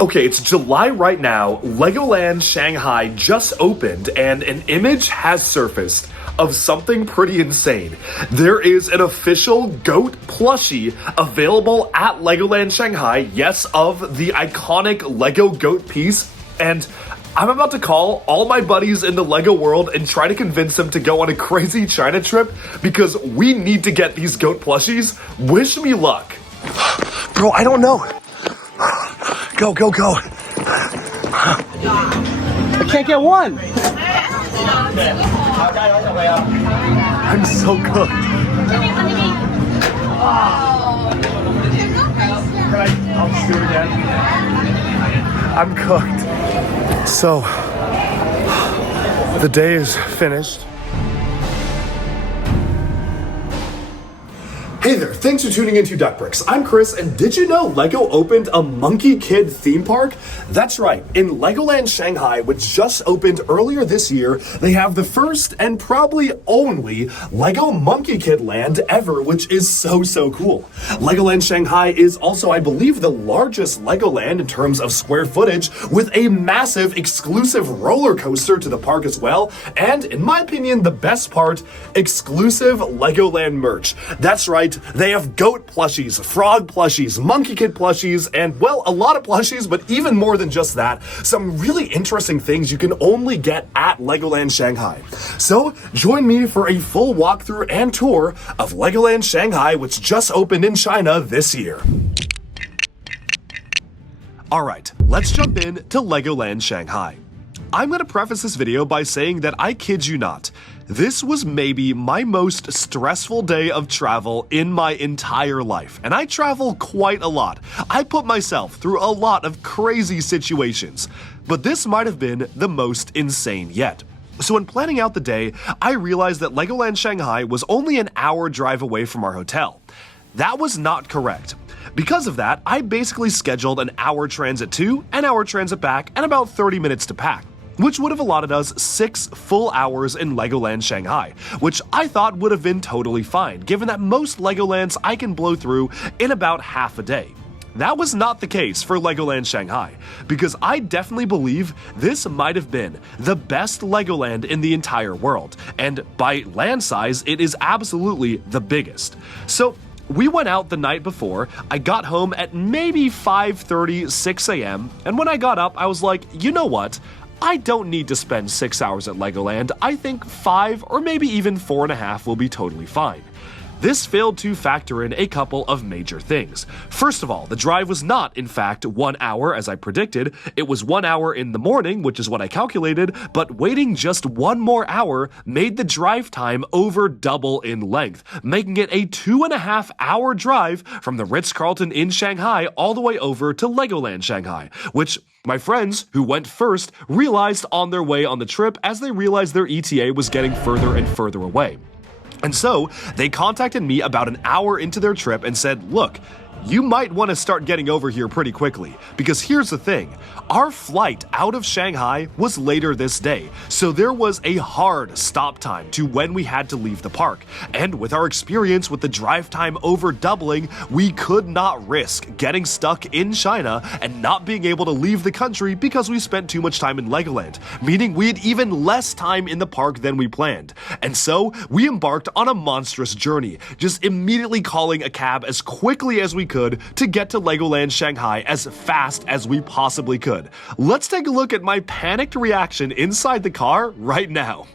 Okay, it's July right now. Legoland Shanghai just opened, and an image has surfaced of something pretty insane. There is an official goat plushie available at Legoland Shanghai, yes, of the iconic Lego goat piece, and I'm about to call all my buddies in the Lego world and try to convince them to go on a crazy China trip because we need to get these goat plushies. Wish me luck. Bro, I don't know. Go, go, go. I can't get one. I'm so cooked. I'll just do it again. I'm cooked. So, the day is finished. Hey there, thanks for tuning into Duck Bricks. I'm Chris, and did you know Lego opened a Monkey Kid theme park? That's right, in Legoland Shanghai, which just opened earlier this year, they have the first and probably only Lego Monkey Kid land ever, which is so cool. Legoland Shanghai is also, I believe, the largest Legoland in terms of square footage, with a massive exclusive roller coaster to the park as well, and in my opinion, the best part, exclusive Legoland merch. That's right, they have goat plushies, frog plushies, monkey kid plushies, and well, a lot of plushies, but even more than just that, some really interesting things you can only get at Legoland Shanghai. So join me for a full walkthrough and tour of Legoland Shanghai, which just opened in China this year. Alright, let's jump in to Legoland Shanghai. I'm going to preface this video by saying that I kid you not, this was maybe my most stressful day of travel in my entire life, and I travel quite a lot. I put myself through a lot of crazy situations, but this might have been the most insane yet. So when planning out the day, I realized that Legoland Shanghai was only an hour drive away from our hotel. That was not correct. Because of that, I basically scheduled an hour transit to, an hour transit back, and about 30 minutes to pack, which would have allotted us 6 full hours in Legoland Shanghai, which I thought would have been totally fine, given that most Legolands I can blow through in about half a day. That was not the case for Legoland Shanghai, because I definitely believe this might have been the best Legoland in the entire world, and by land size, it is absolutely the biggest. So, we went out the night before. I got home at maybe 5:30, 6 a.m., and when I got up, I was like, you know what? I don't need to spend 6 hours at Legoland. I think 5 or maybe even 4.5 will be totally fine. This failed to factor in a couple of major things. First of all, the drive was not, in fact, 1 hour as I predicted. It was 1 hour in the morning, which is what I calculated, but waiting just 1 more hour made the drive time over double in length, making it a 2.5 hour drive from the Ritz-Carlton in Shanghai all the way over to Legoland Shanghai, which my friends who went first realized on their way on the trip as they realized their ETA was getting further and further away. And so, they contacted me about an hour into their trip and said, look, you might want to start getting over here pretty quickly, because here's the thing, our flight out of Shanghai was later this day, so there was a hard stop time to when we had to leave the park, and with our experience with the drive time over doubling, we could not risk getting stuck in China and not being able to leave the country because we spent too much time in Legoland, meaning we had even less time in the park than we planned. And so, we embarked on a monstrous journey, just immediately calling a cab as quickly as we could to get to Legoland Shanghai as fast as we possibly could. Let's take a look at my panicked reaction inside the car right now.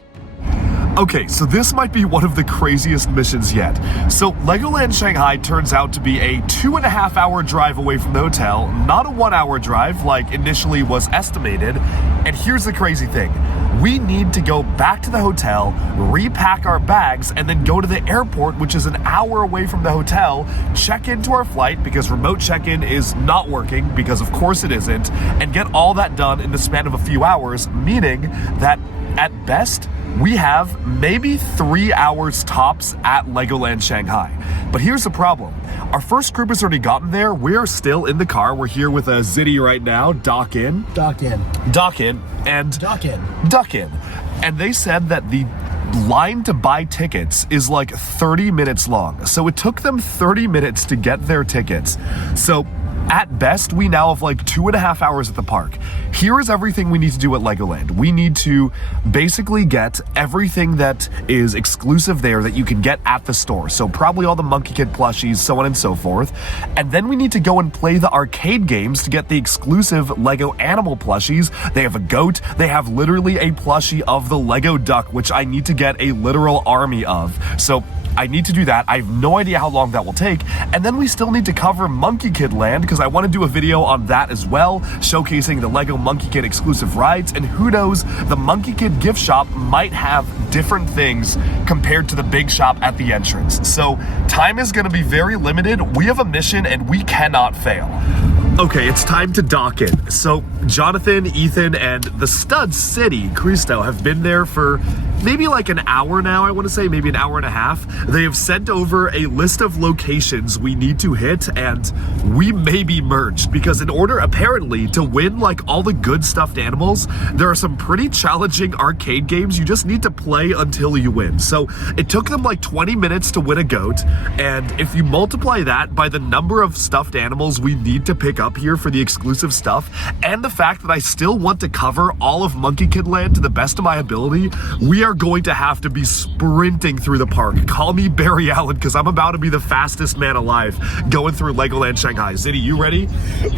Okay, so this might be one of the craziest missions yet. So Legoland Shanghai turns out to be a 2.5 hour drive away from the hotel, not a 1 hour drive like initially was estimated. And here's the crazy thing. We need to go back to the hotel, repack our bags, and then go to the airport, which is an hour away from the hotel, check into our flight because remote check-in is not working, because of course it isn't, and get all that done in the span of a few hours, meaning that at best, we have maybe 3 hours tops at Legoland Shanghai. But here's the problem. Our first group has already gotten there. We're still in the car. We're here with a Zitty right now. Dock in. And they said that the line to buy tickets is like 30 minutes long. So it took them 30 minutes to get their tickets. So At best, we now have like 2.5 hours at the park. Here is everything we need to do at Legoland. We need to basically get everything that is exclusive there that you can get at the store. So probably all the Monkey Kid plushies, so on and so forth. And then we need to go and play the arcade games to get the exclusive Lego animal plushies. They have a goat. They have literally a plushie of the Lego duck, which I need to get a literal army of. So I need to do that. I have no idea how long that will take. And then we still need to cover Monkey Kid Land because I want to do a video on that as well, showcasing the Lego Monkey Kid exclusive rides. And who knows, the Monkey Kid gift shop might have different things compared to the big shop at the entrance. So time is going to be very limited. We have a mission and we cannot fail. Okay, it's time to dock in. So Jonathan, Ethan, and the Stud City, Cristo, have been there for maybe like an hour now, I want to say, maybe an hour and a half. They have sent over a list of locations we need to hit, and we may be merged because in order, apparently, to win like all the good stuffed animals, there are some pretty challenging arcade games you just need to play until you win. So it took them like 20 minutes to win a goat, and if you multiply that by the number of stuffed animals we need to pick up here for the exclusive stuff, and the fact that I still want to cover all of Monkey Kid Land to the best of my ability, we are going to have to be sprinting through the park. Call me Barry Allen because I'm about to be the fastest man alive going through Legoland Shanghai. Zitty, you ready?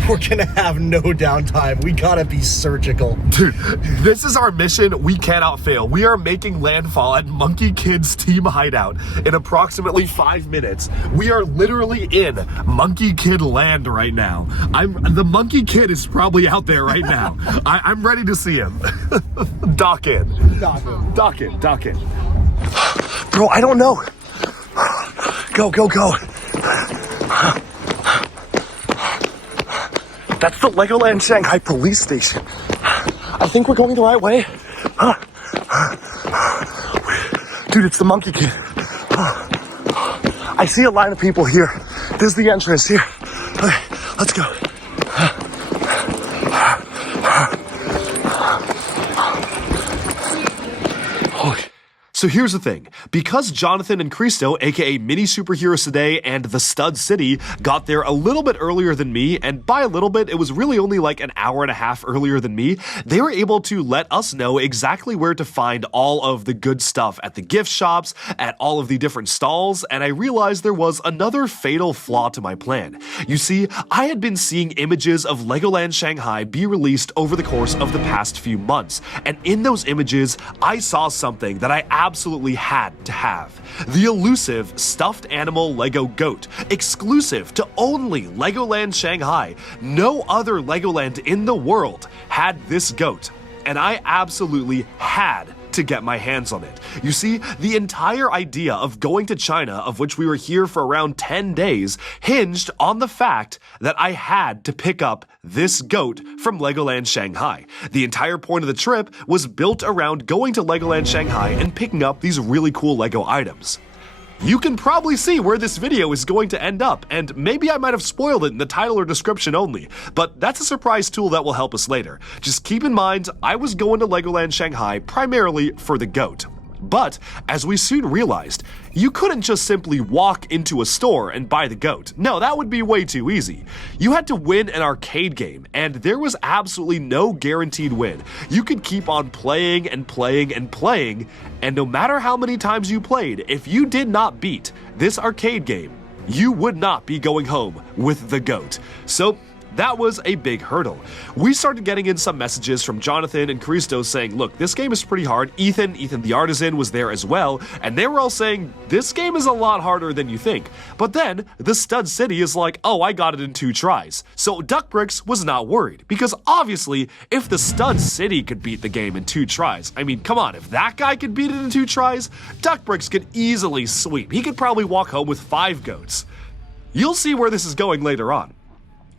We're gonna have no downtime. We gotta be surgical. Dude, this is our mission. We cannot fail. We are making landfall at Monkey Kid's team hideout in approximately 5 minutes. We are literally in Monkey Kid Land right now. The Monkey Kid is probably out there right now. I'm ready to see him. Dock in. Dock in. Bro, I don't know. Go. That's the Legoland Shanghai police station. I think we're going the right way. Dude, it's the Monkey Kid. I see a line of people here. This is the entrance here. Okay, let's go. So here's the thing, because Jonathan and Cristo, aka Mini Superheroes Today and the Stud City, got there a little bit earlier than me, and by a little bit, it was really only like an hour and a half earlier than me, they were able to let us know exactly where to find all of the good stuff at the gift shops, at all of the different stalls, and I realized there was another fatal flaw to my plan. You see, I had been seeing images of Legoland Shanghai be released over the course of the past few months, and in those images, I saw something that I absolutely had to have. The elusive stuffed animal Lego goat, exclusive to only Legoland Shanghai. No other Legoland in the world had this goat, and I absolutely had to get my hands on it. You see, the entire idea of going to China, of which we were here for around 10 days, hinged on the fact that I had to pick up this goat from Legoland Shanghai. The entire point of the trip was built around going to Legoland Shanghai and picking up these really cool Lego items. You can probably see where this video is going to end up, and maybe I might have spoiled it in the title or description only, but that's a surprise tool that will help us later. Just keep in mind, I was going to Legoland Shanghai primarily for the goat. But, as we soon realized, you couldn't just simply walk into a store and buy the goat. No, that would be way too easy. You had to win an arcade game, and there was absolutely no guaranteed win. You could keep on playing and playing and playing, and no matter how many times you played, if you did not beat this arcade game, you would not be going home with the goat. So, that was a big hurdle. We started getting in some messages from Jonathan and Cristo saying, look, this game is pretty hard. Ethan the artisan was there as well, and they were all saying, this game is a lot harder than you think. But then, the Stud City is like, oh, I got it in 2 tries. So Duckbricks was not worried, because obviously, if the Stud City could beat the game in 2 tries, I mean, come on, if that guy could beat it in 2 tries, Duckbricks could easily sweep. He could probably walk home with 5 goats. You'll see where this is going later on.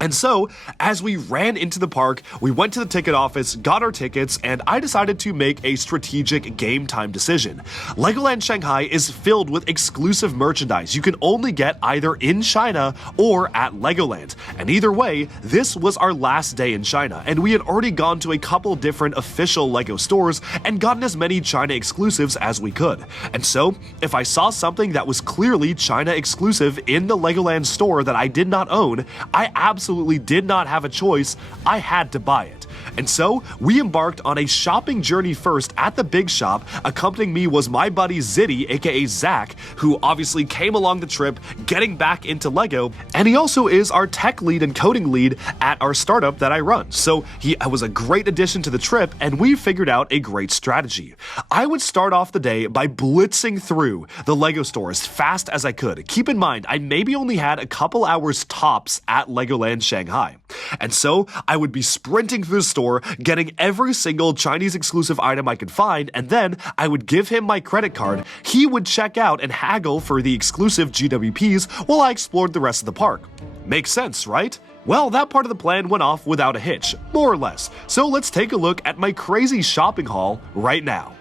And so, as we ran into the park, we went to the ticket office, got our tickets, and I decided to make a strategic game time decision. Legoland Shanghai is filled with exclusive merchandise you can only get either in China or at Legoland. And either way, this was our last day in China, and we had already gone to a couple different official Lego stores and gotten as many China exclusives as we could. And so, if I saw something that was clearly China exclusive in the Legoland store that I did not own, I absolutely absolutely did not have a choice. I had to buy it. And so, we embarked on a shopping journey first at the big shop. Accompanying me was my buddy Zitty, aka Zach, who obviously came along the trip getting back into Lego, and he also is our tech lead and coding lead at our startup that I run. So he was a great addition to the trip, and we figured out a great strategy. I would start off the day by blitzing through the Lego store as fast as I could. Keep in mind, I maybe only had a couple hours tops at Legoland Shanghai. And so I would be sprinting through the store, getting every single Chinese exclusive item I could find, and then I would give him my credit card. He would check out and haggle for the exclusive GWPs while I explored the rest of the park. Makes sense, right? Well, that part of the plan went off without a hitch, more or less. So let's take a look at my crazy shopping haul right now.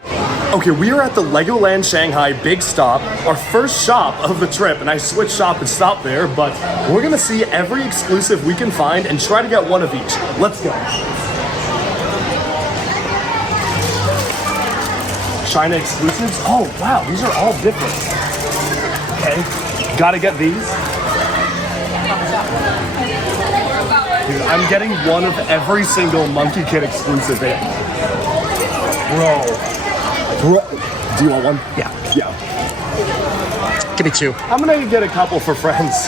Okay, we are at the Legoland Shanghai Big Stop, our first shop of the trip, and I switched shop and stopped there, but we're gonna see every exclusive we can find and try to get one of each. Let's go. China exclusives? Oh, wow, these are all different. Okay, gotta get these. Dude, I'm getting one of every single Monkey Kid exclusive in. Bro, do you want one? Yeah. Yeah. Give me two. I'm gonna get a couple for friends.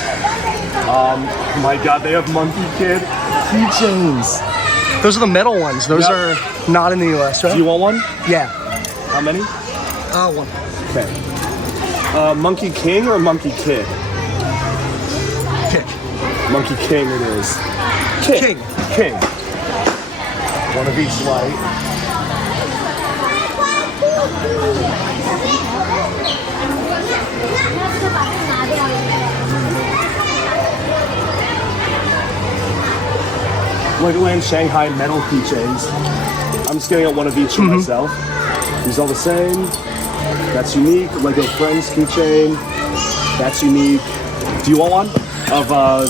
My God, they have Monkey Kid keychains. Those are the metal ones. Those Yep. are not in the US, right? Do you want one? Yeah. How many? One. Okay. Monkey King or Monkey Kid? Pick. Monkey King it is. King. King. One of each light. Legoland Shanghai metal keychains. I'm just getting one of each for myself. These all the same. That's unique. Lego Friends keychain. That's unique. Do you want one of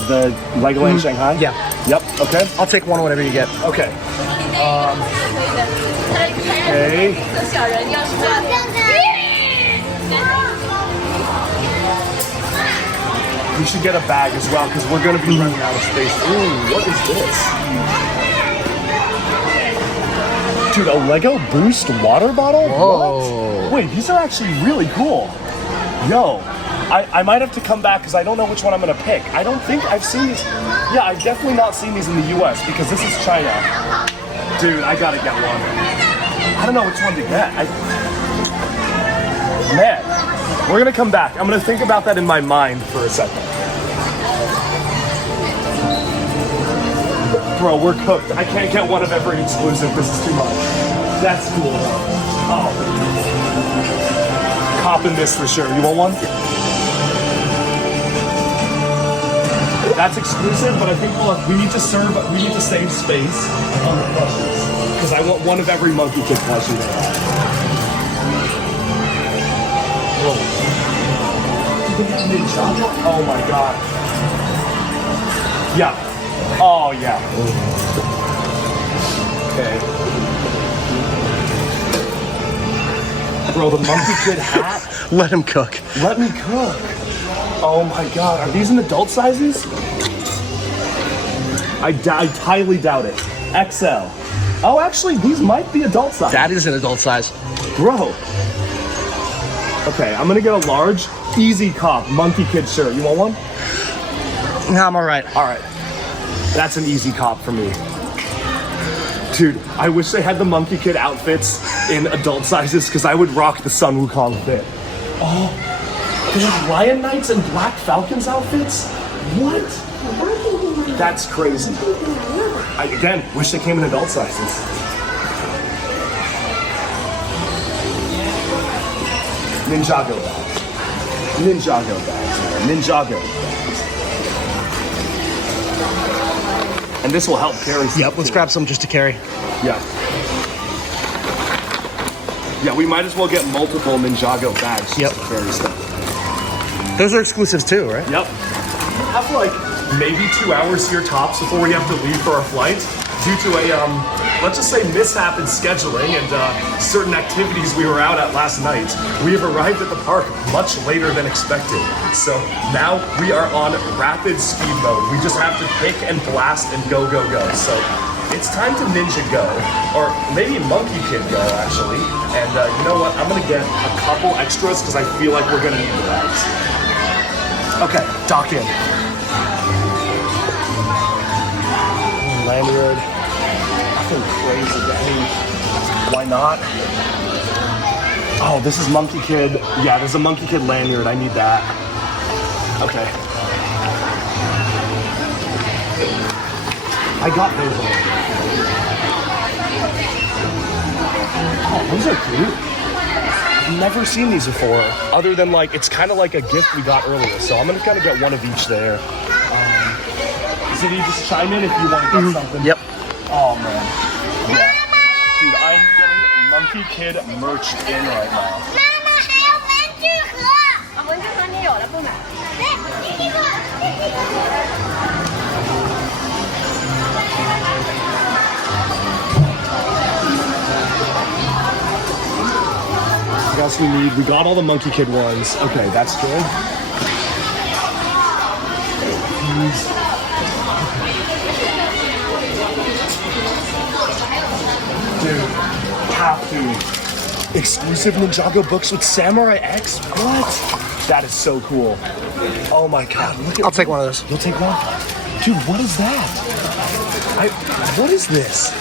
the Legoland Shanghai? Yeah. Yep. Okay. I'll take one whatever you get. Okay. Okay. We should get a bag as well because we're going to be running out of space. Ooh, what is this? Dude, a Lego Boost water bottle? Whoa. What? Wait, these are actually really cool. Yo, I might have to come back because I don't know which one I'm going to pick. I don't think I've seen these. Yeah, I've definitely not seen these in the US because this is China. Dude, I got to get one. I don't know which one to get. Man, we're going to come back. I'm going to think about that in my mind for a second. Bro, we're cooked. I can't get one of every exclusive. This is too much. That's cool. Oh. Copping this for sure. You want one? That's exclusive, but I think we need to save space on the plushies. Because I want one of every Monkey Kid plushie they have. Ninjago? Oh my god. Yeah. Oh yeah. Okay. Bro, the Monkey Kid hat? Let him cook. Let me cook. Oh my god, are these in adult sizes? I highly doubt it. XL. Oh, actually, these might be adult size. That is an adult size. Bro. Okay, I'm gonna get a large, easy cop Monkey Kid shirt. You want one? No, I'm all right. All right. That's an easy cop for me. Dude, I wish they had the Monkey Kid outfits in adult sizes because I would rock the Sun Wukong fit. Oh, they have Lion Knights and Black Falcons outfits? What? That's crazy. I, again, wish they came in adult sizes. Ninjago bags. Ninjago bags. Ninjago bags. And this will help carry stuff. Yep, let's too. grab some just to carry. Yeah. Yeah, we might as well get multiple Ninjago bags just to carry stuff. Those are exclusives too, right? Yep. We have like maybe 2 hours here tops before we have to leave for our flight due to a let's just say mishap in scheduling and certain activities we were out at last night, we have arrived at the park much later than expected. So now we are on rapid speed mode. We just have to pick and blast and go, go, go. So it's time to Ninja Go, or maybe Monkey Kid Go actually. And you know what? I'm gonna get a couple extras because I feel like we're gonna need the bags. Okay, dock in. Lanyard. Nothing crazy. I mean, why not? Oh, this is Monkey Kid. Yeah, there's a Monkey Kid lanyard. I need that. Okay. I got those already. Oh, those are cute. I've never seen these before, other than like, it's kind of like a gift we got earlier. So I'm gonna kind of get one of each there. So you just chime in if you want to get something. Yep. Oh man. Yeah. Dude, I'm getting Monkey Kid merch in right now. 妈妈还有文具盒。文具盒你有了不买？这个。 What else we need? We got all the Monkey Kid ones. Okay, that's good. Dude, have to. Exclusive Ninjago books with Samurai X? What? That is so cool. Oh my god, look at I'll take one of those. You'll take one? Dude, what is that? What is this?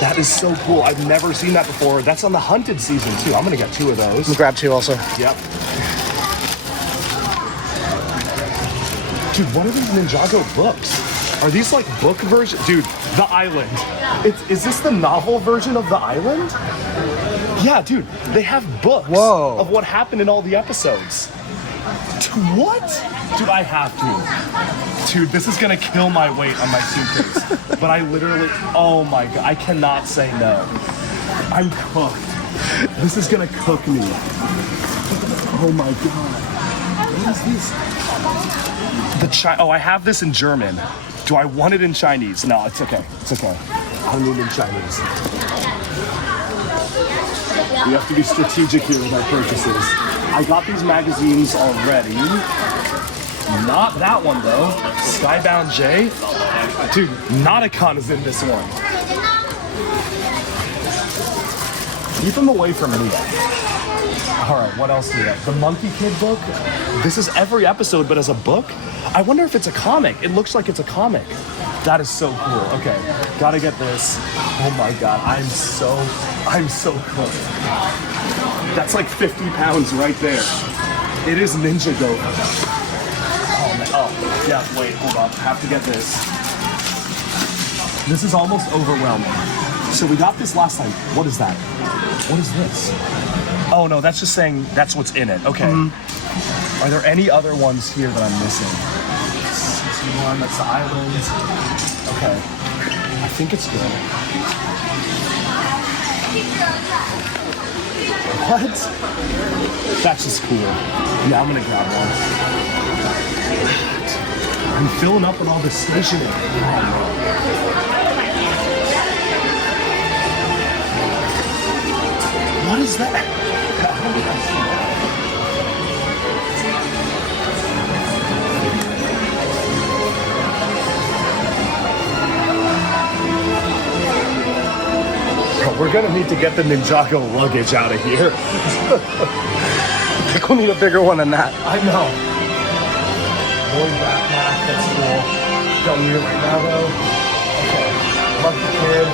That is so cool. I've never seen that before. That's on the Hunted season too. I'm gonna get 2 of those. We'll grab 2 also. Yep. Dude, what are these Ninjago books? Are these like book version? Dude, The Island. Is this the novel version of The Island? Yeah, dude, they have books Whoa. of what happened in all the episodes. Dude, what? Dude, I have to. Dude, this is gonna kill my weight on my suitcase. But I literally, oh my god, I cannot say no. I'm cooked. This is gonna cook me. Oh my god. What is this? Oh, I have this in German. Do I want it in Chinese? No, it's okay. It's okay. I need it in Chinese. We have to be strategic here with our purchases. I got these magazines already. Not that one though. Skybound J. Dude, Nauticon is in this one. Keep them away from me. All right, what else do we have? The Monkey Kid book. This is every episode, but as a book. I wonder if it's a comic. It looks like it's a comic. That is so cool. Okay, gotta get this. Oh my god, I'm so cooked. That's like 50 pounds right there. It is Ninja Go. Oh man. Oh yeah. Wait, hold on. Have to get this. This is almost overwhelming. So we got this last time. What is that? What is this? Oh no, that's just saying that's what's in it. Okay. Are there any other ones here that I'm missing? One, that's the island. Okay. I think it's good. What? That's just cool. Yeah, I'm gonna grab one. I'm filling up with all this stationery. What is that? We're gonna need to get the Ninjago luggage out of here. I think we'll need a bigger one than that. I know. Boy backpack, that's cool. Don't need it right now though. Okay. Monkey Kid.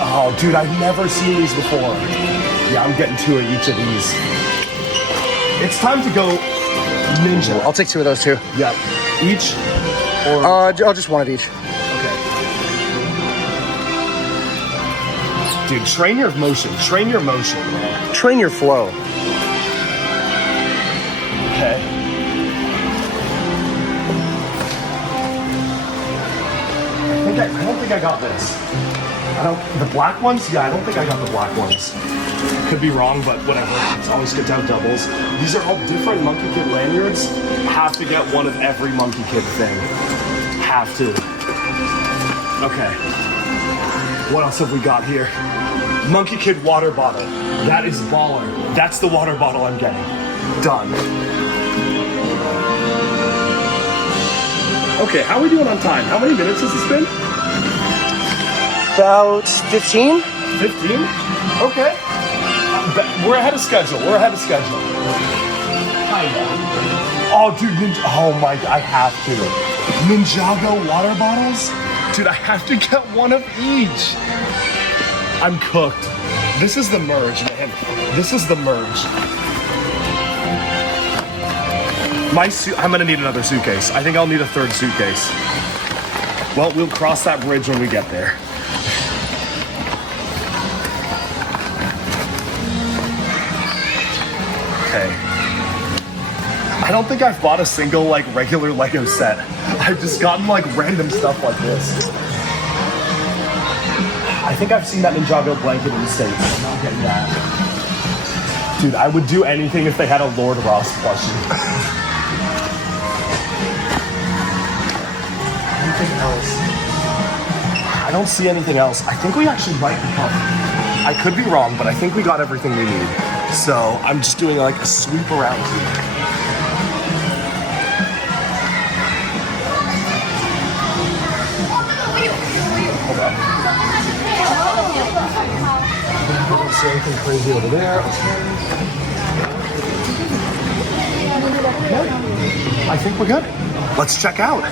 Oh, dude, I've never seen these before. Yeah, I'm getting 2 of each of these. It's time to go ninja. I'll take 2 of those too. Yep. Each? Or I'll just one of each. okay. Dude, train your motion. Train your motion, man. Train your flow. Okay. I don't think I got this. The black ones? Yeah, I don't think I got the black ones. Could be wrong, but whatever. It's always good to have doubles. These are all different Monkey Kid lanyards. Have to get one of every Monkey Kid thing. Have to. Okay. What else have we got here? Monkey Kid water bottle. That is baller. That's the water bottle I'm getting. Done. Okay, how are we doing on time? How many minutes has this been? About 15? 15? Okay. We're ahead of schedule. We're ahead of schedule. Oh, dude, oh my, I have to. Ninjago water bottles? Dude, I have to get one of each. I'm cooked. This is the merge, man. This is the merge. I'm gonna need another suitcase. I think I'll need a third suitcase. Well, we'll cross that bridge when we get there. Okay. I don't think I've bought a single like regular Lego set. I've just gotten like random stuff like this. I think I've seen that Ninjago blanket in the States. I'm not getting that. Dude, I would do anything if they had a Lord Ross plushie. Anything else? I don't see anything else. I think we actually might be covered. I could be wrong, but I think we got everything we need. So I'm just doing like a sweep around here. Hold up. I don't see anything crazy over there. I think we're good. Let's check out.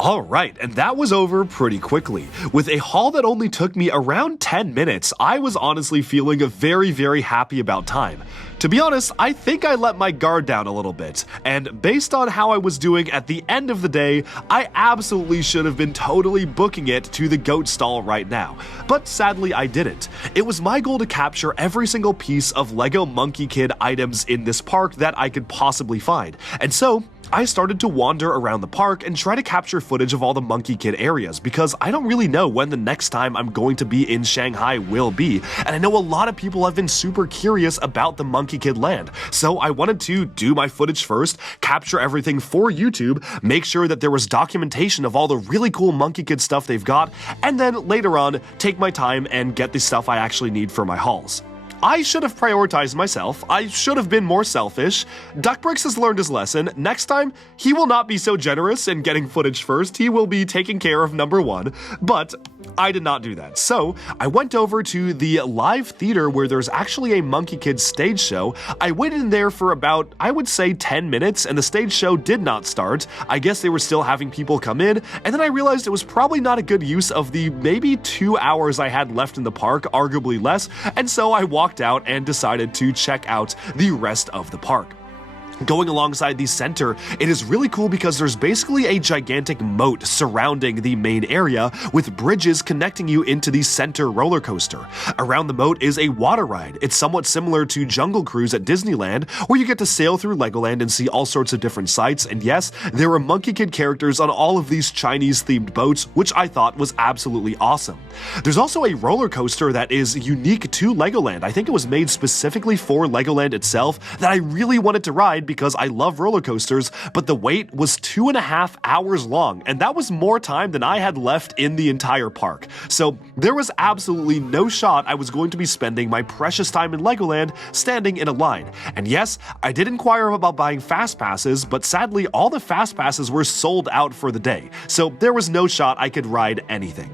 Alright, and that was over pretty quickly. With a haul that only took me around 10 minutes, I was honestly feeling very happy about time. To be honest, I think I let my guard down a little bit, and based on how I was doing at the end of the day, I absolutely should have been totally booking it to the goat stall right now. But sadly I didn't. It was my goal to capture every single piece of Lego Monkey Kid items in this park that I could possibly find, and so I started to wander around the park and try to capture footage of all the Monkey Kid areas because I don't really know when the next time I'm going to be in Shanghai will be, and I know a lot of people have been super curious about the Monkey Kid land, so I wanted to do my footage first, capture everything for YouTube, make sure that there was documentation of all the really cool Monkey Kid stuff they've got, and then later on take my time and get the stuff I actually need for my hauls. I should have prioritized myself. I should have been more selfish. Duckbricks has learned his lesson. Next time, he will not be so generous in getting footage first. He will be taking care of number one. But I did not do that. So I went over to the live theater where there's actually a Monkey Kid stage show. I waited in there for about, I would say 10 minutes, and the stage show did not start. I guess they were still having people come in, and then I realized it was probably not a good use of the maybe 2 hours I had left in the park, arguably less, and so I walked out and decided to check out the rest of the park. Going alongside the center, it is really cool because there's basically a gigantic moat surrounding the main area with bridges connecting you into the center roller coaster. Around the moat is a water ride. It's somewhat similar to Jungle Cruise at Disneyland, where you get to sail through Legoland and see all sorts of different sights, and yes, there are Monkey Kid characters on all of these Chinese-themed boats, which I thought was absolutely awesome. There's also a roller coaster that is unique to Legoland. I think it was made specifically for Legoland itself that I really wanted to ride because I love roller coasters, but the wait was 2.5 hours long, and that was more time than I had left in the entire park. So there was absolutely no shot I was going to be spending my precious time in Legoland standing in a line. And yes, I did inquire about buying fast passes, but sadly all the fast passes were sold out for the day, so there was no shot I could ride anything.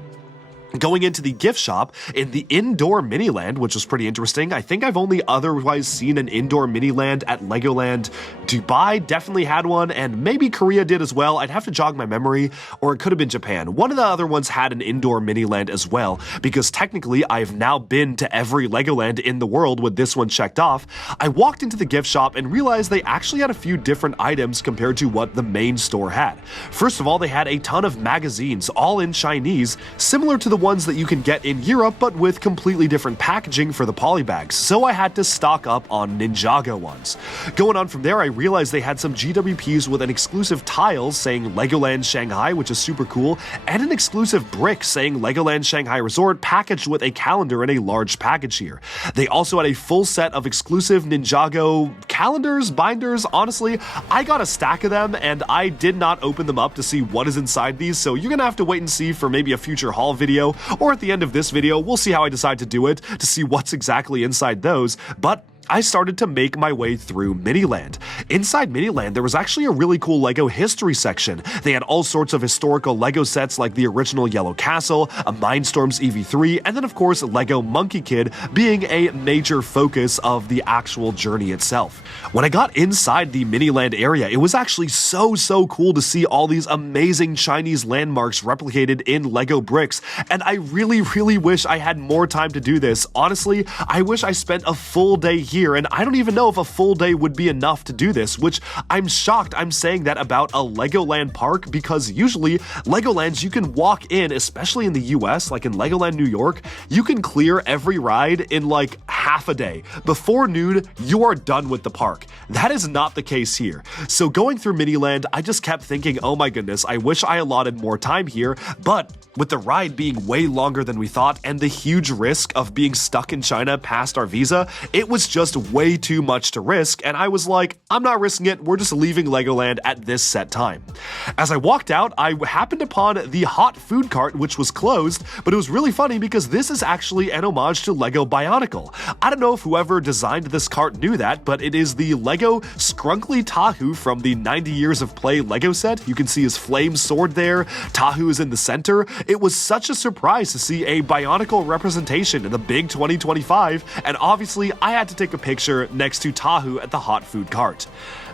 Going into the gift shop in the indoor Miniland, which was pretty interesting. I think I've only otherwise seen an indoor Miniland at Legoland. Dubai definitely had one, and maybe Korea did as well. I'd have to jog my memory, or it could have been Japan. One of the other ones had an indoor Miniland as well, because technically I've now been to every Legoland in the world with this one checked off. I walked into the gift shop and realized they actually had a few different items compared to what the main store had. First of all, they had a ton of magazines, all in Chinese, similar to the ones that you can get in Europe, but with completely different packaging for the polybags, so I had to stock up on Ninjago ones. Going on from there, I realized they had some GWPs with an exclusive tile saying Legoland Shanghai, which is super cool, and an exclusive brick saying Legoland Shanghai Resort packaged with a calendar in a large package here. They also had a full set of exclusive Ninjago calendars, binders. Honestly, I got a stack of them, and I did not open them up to see what is inside these, so you're gonna have to wait and see for maybe a future haul video video, or at the end of this video. We'll see how I decide to do it to see what's exactly inside those, but I started to make my way through Miniland. Inside Miniland, there was actually a really cool LEGO history section. They had all sorts of historical LEGO sets like the original Yellow Castle, a Mindstorms EV3, and then of course LEGO Monkey Kid being a major focus of the actual journey itself. When I got inside the Miniland area, it was actually so cool to see all these amazing Chinese landmarks replicated in LEGO bricks, and I really wish I had more time to do this. Honestly, I wish I spent a full day here, and I don't even know if a full day would be enough to do this, which I'm shocked I'm saying that about a Legoland park, because usually Legolands you can walk in, especially in the US, like in Legoland New York, you can clear every ride in like half a day. Before noon, you are done with the park. That is not the case here. So going through Miniland, I just kept thinking, oh my goodness, I wish I allotted more time here, but with the ride being way longer than we thought and the huge risk of being stuck in China past our visa, it was just way too much to risk, and I was like, I'm not risking it, we're just leaving Legoland at this set time. As I walked out, I happened upon the hot food cart, which was closed, but it was really funny because this is actually an homage to Lego Bionicle. I don't know if whoever designed this cart knew that, but it is the Lego Scrunkly Tahu from the 90 Years of Play Lego set. You can see his flame sword there, Tahu is in the center. It was such a surprise to see a Bionicle representation in the big 2025, and obviously I had to take a picture next to Tahu at the hot food cart.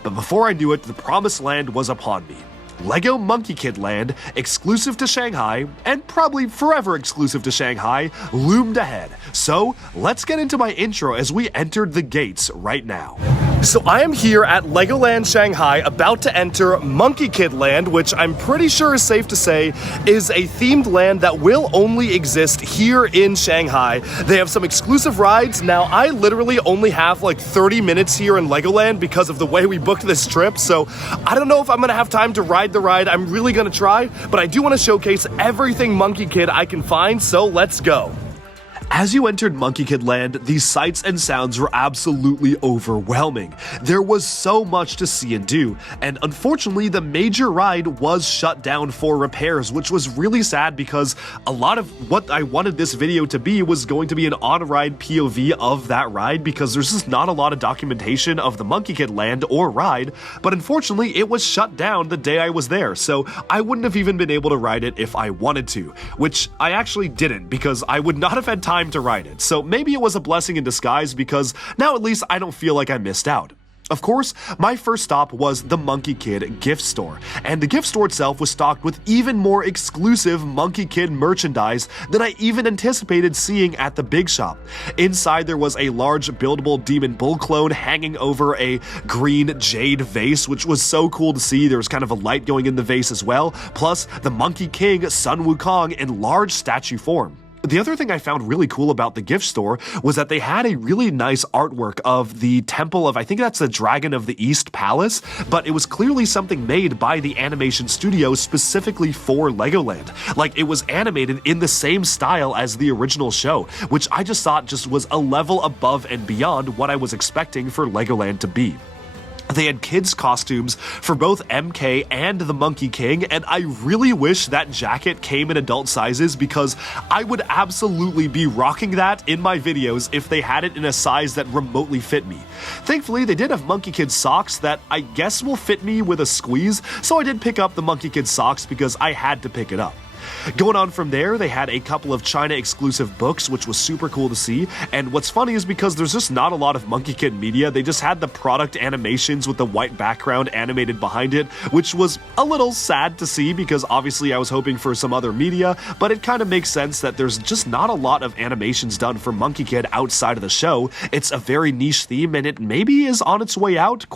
But before I knew it, the promised land was upon me. LEGO Monkey Kid Land, exclusive to Shanghai, and probably forever exclusive to Shanghai, loomed ahead. So let's get into my intro as we entered the gates right now. So I am here at Legoland Shanghai, about to enter Monkey Kid Land, which I'm pretty sure is safe to say is a themed land that will only exist here in Shanghai. They have some exclusive rides. Now, I literally only have like 30 minutes here in Legoland because of the way we booked this trip, so I don't know if I'm gonna have time to ride the ride. I'm really gonna try, but I do want to showcase everything Monkey Kid I can find, so let's go. As you entered Monkey Kid Land, these sights and sounds were absolutely overwhelming. There was so much to see and do, and unfortunately the major ride was shut down for repairs, which was really sad because a lot of what I wanted this video to be was going to be an on-ride POV of that ride, because there's just not a lot of documentation of the Monkey Kid Land or ride, but unfortunately it was shut down the day I was there, so I wouldn't have even been able to ride it if I wanted to, which I actually didn't, because I would not have had time to ride it. So maybe it was a blessing in disguise, because now at least I don't feel like I missed out. Of course, my first stop was the Monkey Kid gift store, and the gift store itself was stocked with even more exclusive Monkey Kid merchandise than I even anticipated seeing at the big shop. Inside there was a large buildable Demon Bull clone hanging over a green jade vase, which was so cool to see. There was kind of a light going in the vase as well, plus the Monkey King Sun Wukong in large statue form. The other thing I found really cool about the gift store was that they had a really nice artwork of the temple of, I think that's the Dragon of the East Palace, but it was clearly something made by the animation studio specifically for Legoland. Like, it was animated in the same style as the original show, which I just thought just was a level above and beyond what I was expecting for Legoland to be. They had kids' costumes for both MK and the Monkey King, and I really wish that jacket came in adult sizes, because I would absolutely be rocking that in my videos if they had it in a size that remotely fit me. Thankfully, they did have Monkey Kid socks that I guess will fit me with a squeeze, so I did pick up the Monkey Kid socks because I had to pick it up. Going on from there, they had a couple of China exclusive books, which was super cool to see, and what's funny is because there's just not a lot of Monkey Kid media, they just had the product animations with the white background animated behind it, which was a little sad to see because obviously I was hoping for some other media, but it kind of makes sense that there's just not a lot of animations done for Monkey Kid outside of the show. It's a very niche theme and it maybe is on its way out, ?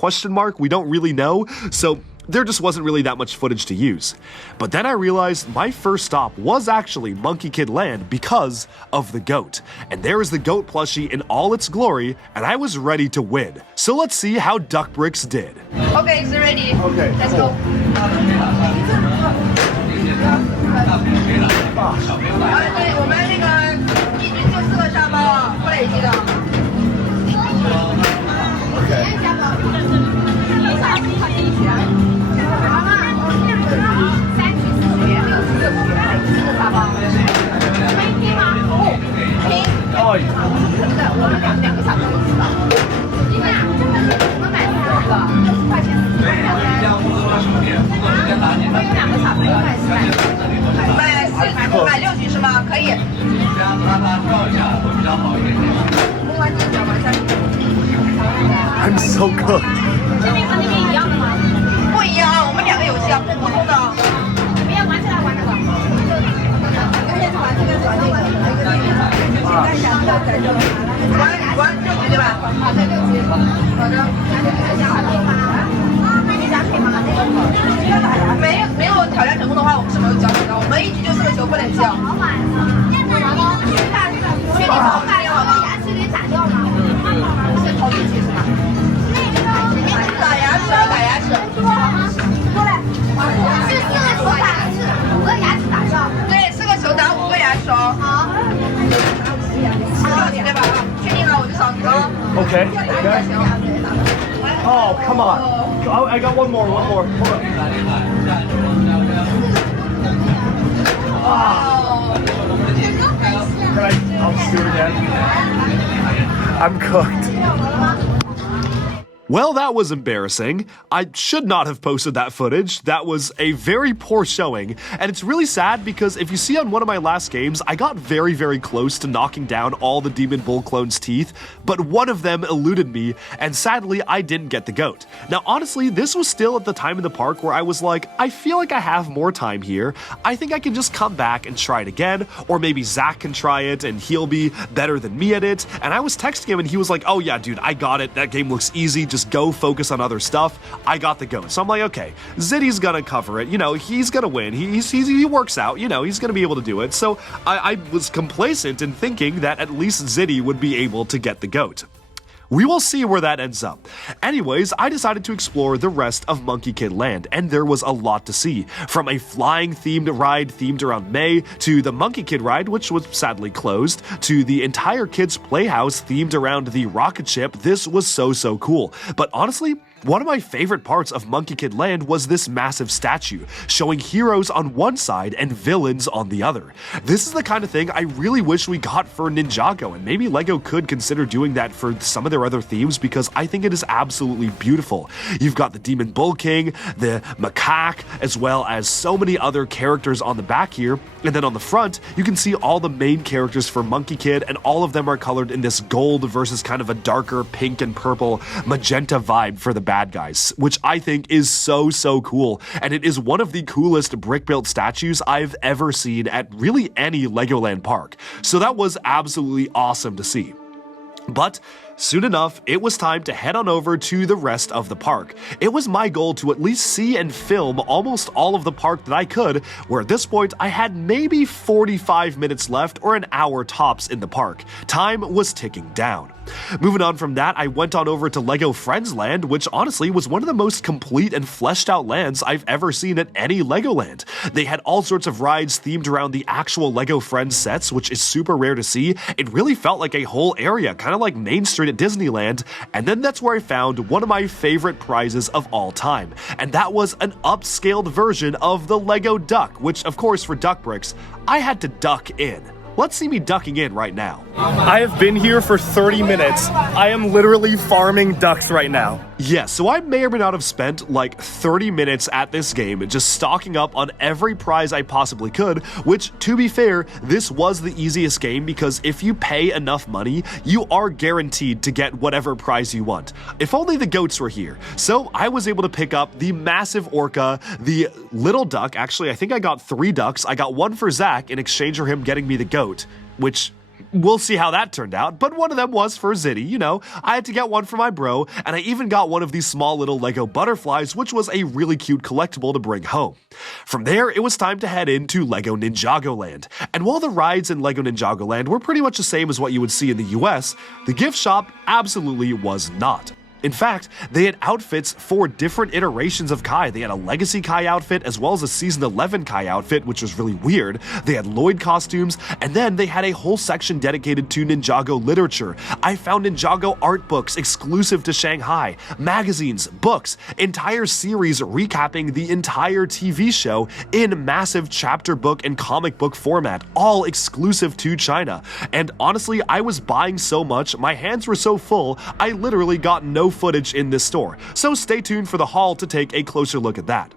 We don't really know, so there just wasn't really that much footage to use. But then I realized my first stop was actually Monkey Kid Land because of the goat. And there is the goat plushie in all its glory, and I was ready to win. So let's see how Duck Bricks did. Okay, it's ready. Okay, let's go. 哦，买6局是吗？可以。I'm so cooked. 这边和那边一样的吗？不一样啊，我们2个游戏啊，不同的。不要玩起来玩那个。玩6局对吧？好的，6局。好的。没有挑战成功的话，我们是没有交流的。我们1局就4个球不能交。确定好看好吗？牙齿给打掉了。是头一局是吗？打牙齿，打牙齿。过来。是4个球打还是5个牙齿打掉？对，4个球打5个牙齿哦。好。6局对吧？确定了我就扫你了。 Okay. Oh, come on. I got one more. Hold on. I'll just do it again. I'm cooked. Well, that was embarrassing. I should not have posted that footage. That was a very poor showing, and it's really sad because if you see on one of my last games, I got very, very close to knocking down all the Demon Bull clone's teeth, but one of them eluded me, and sadly, I didn't get the goat. Now, honestly, this was still at the time in the park where I was like, I feel like I have more time here. I think I can just come back and try it again, or maybe Zach can try it and he'll be better than me at it. And I was texting him and he was like, oh yeah, dude, I got it. That game looks easy. Just go focus on other stuff. I got the goat. So I'm like, okay, Ziddy's gonna cover it. You know, he's gonna win. He works out. You know, he's gonna be able to do it. So I was complacent in thinking that at least Ziddy would be able to get the goat. We will see where that ends up. Anyways, I decided to explore the rest of Monkey Kid Land, and there was a lot to see. From a flying-themed ride themed around May, to the Monkey Kid ride, which was sadly closed, to the entire Kids Playhouse themed around the rocket ship. This was so cool. But honestly, one of my favorite parts of Monkey Kid Land was this massive statue, showing heroes on one side and villains on the other. This is the kind of thing I really wish we got for Ninjago, and maybe LEGO could consider doing that for some of their other themes because I think it is absolutely beautiful. You've got the Demon Bull King, the Macaque, as well as so many other characters on the back here, and then on the front, you can see all the main characters for Monkey Kid, and all of them are colored in this gold versus kind of a darker pink and purple magenta vibe for the bad guys, which I think is so cool, and it is one of the coolest brick-built statues I've ever seen at really any Legoland park. So that was absolutely awesome to see. But soon enough, it was time to head on over to the rest of the park. It was my goal to at least see and film almost all of the park that I could, where at this point I had maybe 45 minutes left or an hour tops in the park. Time was ticking down. Moving on from that, I went on over to Lego Friends Land, which honestly was one of the most complete and fleshed out lands I've ever seen at any Legoland. They had all sorts of rides themed around the actual Lego Friends sets, which is super rare to see. It really felt like a whole area, kind of like Main Street at Disneyland, and then that's where I found one of my favorite prizes of all time, and that was an upscaled version of the Lego Duck, which of course for duck bricks, I had to duck in. Let's see me ducking in right now. I have been here for 30 minutes. I am literally farming ducks right now. Yes, so I may or may not have spent like 30 minutes at this game just stocking up on every prize I possibly could, which, to be fair, this was the easiest game because if you pay enough money, you are guaranteed to get whatever prize you want. If only the goats were here. So I was able to pick up the massive orca, the little duck. Actually, I think I got 3 ducks. I got 1 for Zach in exchange for him getting me the goat, which we'll see how that turned out, but one of them was for Ziddy, you know. I had to get one for my bro, and I even got one of these small little Lego butterflies, which was a really cute collectible to bring home. From there, it was time to head into Lego Ninjago Land. And while the rides in Lego Ninjago Land were pretty much the same as what you would see in the US, the gift shop absolutely was not. In fact, they had outfits for different iterations of Kai. They had a Legacy Kai outfit as well as a Season 11 Kai outfit, which was really weird. They had Lloyd costumes, and then they had a whole section dedicated to Ninjago literature. I found Ninjago art books exclusive to Shanghai, magazines, books, entire series recapping the entire TV show in massive chapter book and comic book format, all exclusive to China. And honestly, I was buying so much, my hands were so full, I literally got no footage in this store, so stay tuned for the haul to take a closer look at that.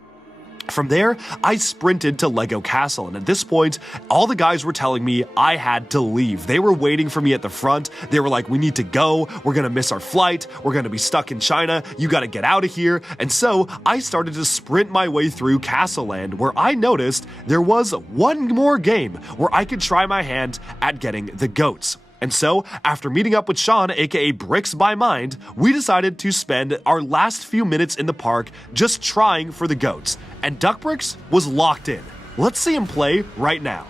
From there, I sprinted to Lego Castle, and at this point, all the guys were telling me I had to leave. They were waiting for me at the front. They were like, we need to go, we're gonna miss our flight, we're gonna be stuck in China, you gotta get out of here. And so, I started to sprint my way through Castle Land, where I noticed there was one more game where I could try my hand at getting the goats. And so, after meeting up with Sean, aka Bricks by Mind, we decided to spend our last few minutes in the park just trying for the goats. And Duck Bricks was locked in. Let's see him play right now.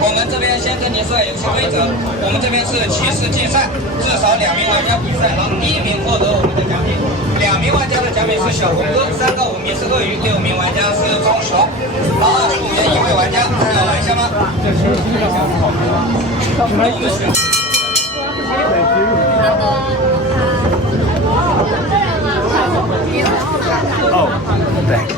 我们这边先跟您说游戏规则，我们这边是骑士竞赛，至少2名玩家比赛，然后第1名获得我们的奖品，2名玩家的奖品是小红鸽，3个5名是鳄鱼，6名玩家是棕熊，然后1位玩家来一下吗？Oh, thanks.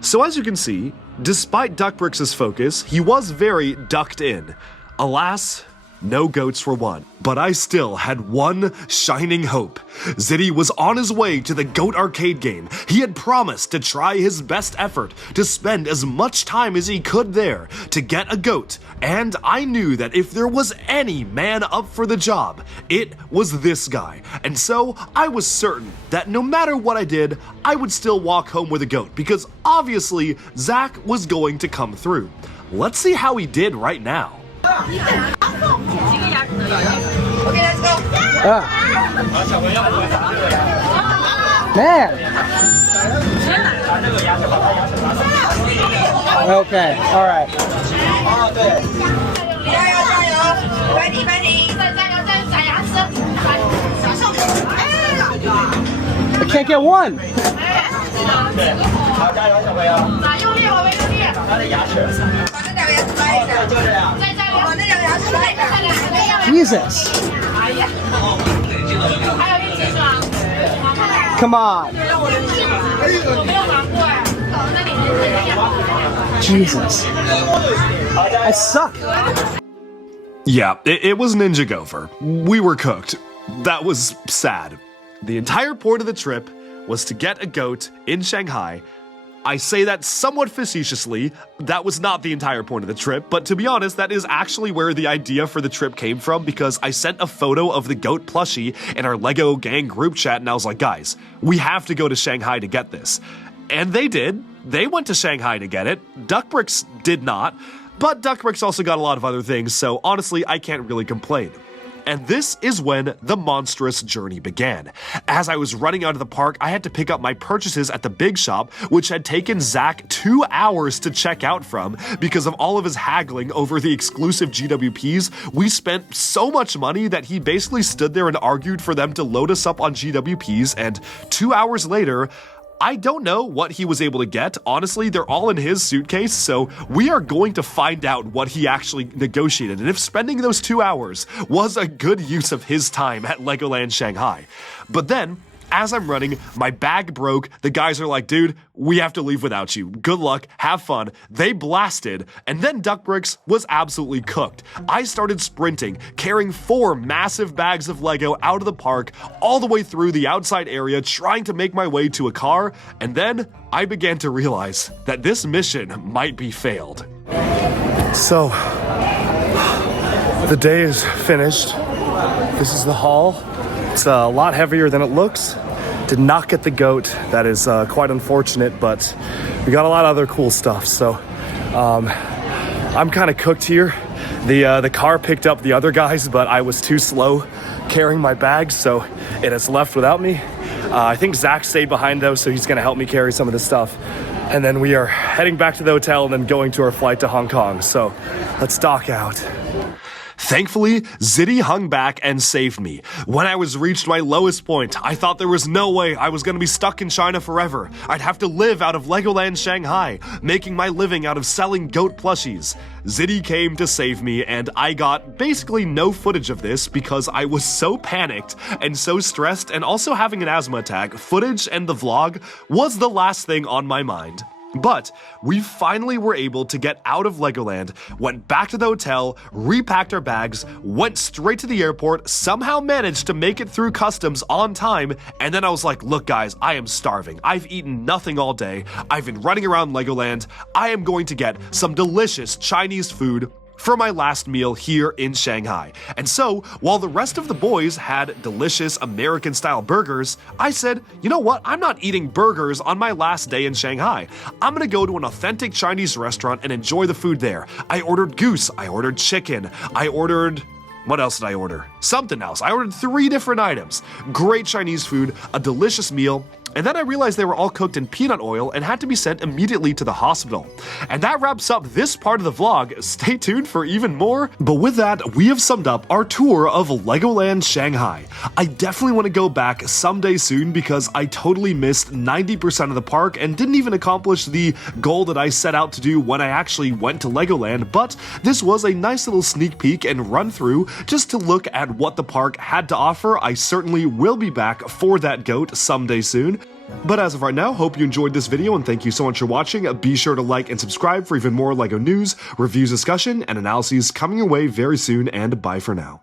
So as you can see, despite Duckbricks' focus, he was very ducked in. Alas, no goats were won, but I still had one shining hope. Zitty was on his way to the Goat Arcade game. He had promised to try his best effort to spend as much time as he could there to get a goat, and I knew that if there was any man up for the job, it was this guy. And so I was certain that no matter what I did, I would still walk home with a goat, because obviously Zach was going to come through. Let's see how he did right now. Okay, let's go. Man. Okay, all right. 加油加油 ！Ready ready， 加油加油假牙齿，小瘦子，I can't get one. 好，加油小朋友！用力，我们用力，他的牙齿，把那2个牙齿掰一下，就这样。再加把那2个牙齿掰一下。Jesus. 哎呀，还有一起是吧？ Come on. 我没有玩过哎，那你 Jesus. I suck. Yeah, it was Ninja Gopher. We were cooked. That was sad. The entire point of the trip was to get a goat in Shanghai. I say that somewhat facetiously. That was not the entire point of the trip, but to be honest, that is actually where the idea for the trip came from, because I sent a photo of the goat plushie in our Lego gang group chat, and I was like, guys, we have to go to Shanghai to get this. And they did. They went to Shanghai to get it. Duckbricks did not, but Duckbricks also got a lot of other things, so honestly, I can't really complain. And this is when the monstrous journey began. As I was running out of the park, I had to pick up my purchases at the big shop, which had taken Zach 2 hours to check out from because of all of his haggling over the exclusive GWPs. We spent so much money that he basically stood there and argued for them to load us up on GWPs, and 2 hours later, I don't know what he was able to get. Honestly, they're all in his suitcase, so we are going to find out what he actually negotiated and if spending those 2 hours was a good use of his time at Legoland Shanghai. But then, as I'm running, my bag broke. The guys are like, dude, we have to leave without you. Good luck, have fun. They blasted, and then Duck Bricks was absolutely cooked. I started sprinting, carrying 4 massive bags of Lego out of the park, all the way through the outside area, trying to make my way to a car, and then I began to realize that this mission might be failed. So, the day is finished. This is the haul. It's a lot heavier than it looks. Did not get the goat. That is quite unfortunate, but we got a lot of other cool stuff. So I'm kind of cooked here. The car picked up the other guys, but I was too slow carrying my bags, so it has left without me. I think Zach stayed behind though, so he's gonna help me carry some of this stuff. And then we are heading back to the hotel and then going to our flight to Hong Kong. So let's dock out. Thankfully, Zitty hung back and saved me. When I was reached my lowest point, I thought there was no way I was going to be stuck in China forever. I'd have to live out of Legoland Shanghai, making my living out of selling goat plushies. Zitty came to save me, and I got basically no footage of this because I was so panicked and so stressed, and also having an asthma attack. Footage and the vlog was the last thing on my mind. But we finally were able to get out of Legoland, went back to the hotel, repacked our bags, went straight to the airport, somehow managed to make it through customs on time, and then I was like, look guys, I am starving. I've eaten nothing all day. I've been running around Legoland. I am going to get some delicious Chinese food for my last meal here in Shanghai. And so, while the rest of the boys had delicious American-style burgers, I said, you know what, I'm not eating burgers on my last day in Shanghai. I'm gonna go to an authentic Chinese restaurant and enjoy the food there. I ordered goose, I ordered chicken, I ordered... what else did I order? Something else. I ordered 3 different items. Great Chinese food, a delicious meal, and then I realized they were all cooked in peanut oil and had to be sent immediately to the hospital. And that wraps up this part of the vlog. Stay tuned for even more. But with that, we have summed up our tour of Legoland Shanghai. I definitely want to go back someday soon because I totally missed 90% of the park and didn't even accomplish the goal that I set out to do when I actually went to Legoland, but this was a nice little sneak peek and run through just to look at what the park had to offer. I certainly will be back for that goat someday soon. But as of right now, hope you enjoyed this video and thank you so much for watching. Be sure to like and subscribe for even more LEGO news, reviews, discussion, and analyses coming your way very soon, and bye for now.